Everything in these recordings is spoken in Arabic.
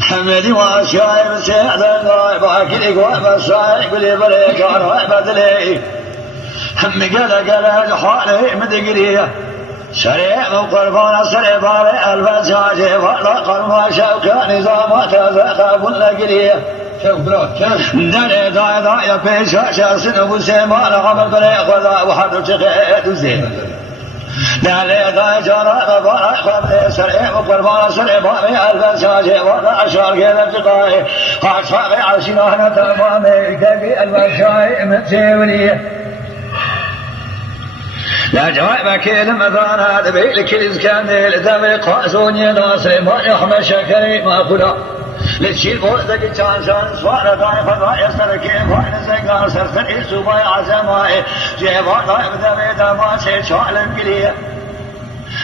حمدي وشايب سعد الغايب أكلك وبسايق بلي بريك ورهيب أدلي همي قال حالي مدقريه سريع وقربان سريع باري الفساجي فرق المشاو كان نظام وتزاق النقليه دني داي بيشاشا سنو سيما العمل بريق وذا وحد تخيط زين دني داي جرى باري قبل سريع وقربان سريع باري الفساجي وذا أشار كذا تقاي قاعد عشنا تمامي كبي المشاي متسوليه لا جواب كلمة ذانا ذبي لكل كامل ذبي قاسوني ناصر ما يحمى شكري ما خدا لتشيل بوزك كان شان سوار ضايف ضايف سركي وين زقار سرسل سوبا عزماي جيبا ضايف ذبي دما شي شالم قليه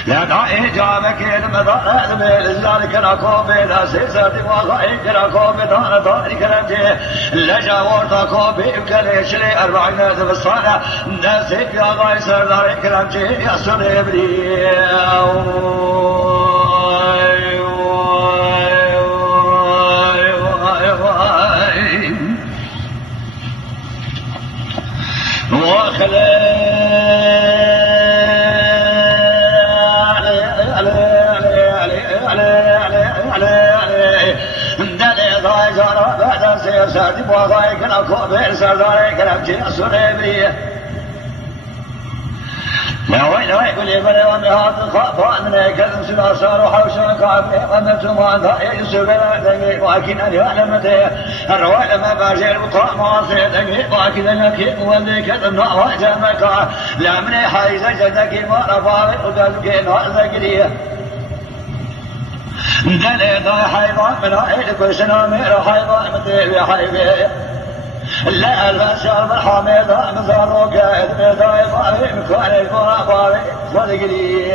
لا داعي جابك كلمة ذانا ذبي لذلك راكوبي لا سيساتي وغاي كراكوبي ذانا ضاي كرمتي لجا ورطا كوبي وكليش لي 40 ذب الصالة ناسك يا غاي سرداري كرمتي يا سنبري سادي بوضاي كنا كوبير سرداري كلام جي سنبري لا وين قولي بلي ومهات الخطأ من كلم سلاسار وحوشان كعبي ومتم وانتا يسوع دقي واكن ان يعلمته الرواية ما باجي الوقاء معاصي دقي واكن انك وليك النوع وجمك لا من حيز جدك ما رفاوي ودلك نوع ذكريه دلي ضاي حيضان من عيدك وسنامير حيضان مدير حيبي لا البشر بالحميدة مزاروك إذن ضاي ضاي مكان الفرع ضاي صدقلي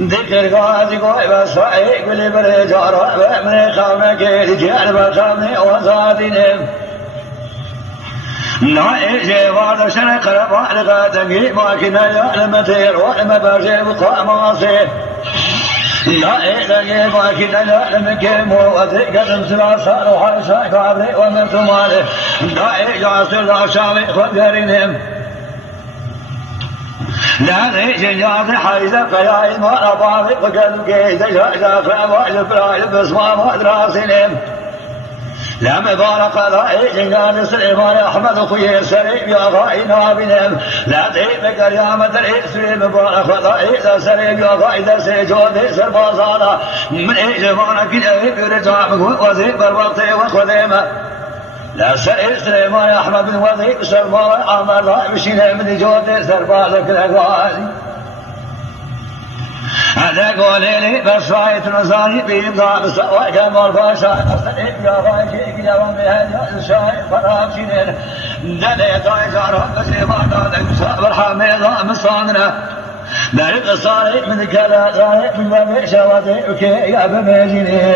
ذكر غازي قوي بسعي قولي برجارة من خامك رجال بخامي وزادين نعيشي وعد شنق رفع لغادقي ماكنا يعلمتير وعلم باجي بقاء ماصير نعيشي ماكنا يعلمك موذي قدم سلاسان وحيشا كابري ومن ثمالي نعيشي عصر شامي خبرينهم لا ريجي جاذي حيزة قياي ما أباري وقلب قيدة جاء فأوائل فرايل بسمام ودراسينهم لا مبارك رأيجي قال سليمان أحمد خوي سريب يا غاي نابنهم لا تيب قريامة الإسري مبارك رأيجي سريب يا غاي درسي جودي سربازانا من إجمانا كده يرجع وزيب الوقت وخذيمة لا سئل سليمان أحمد بن وذيب سلمان عمر رأيشين من جودي سربازك الأقوالي هذا قولي لي بس رايت نزاني بيبقى بسوى كمال باشا أصدق يا رايكي يا رمي هذا الشايف فرابشين دلي تايجار بسيبانا لك سابر حميضة مصاننا دارك صاري من كلا رايك من ومشا وذيبك يا بمجيني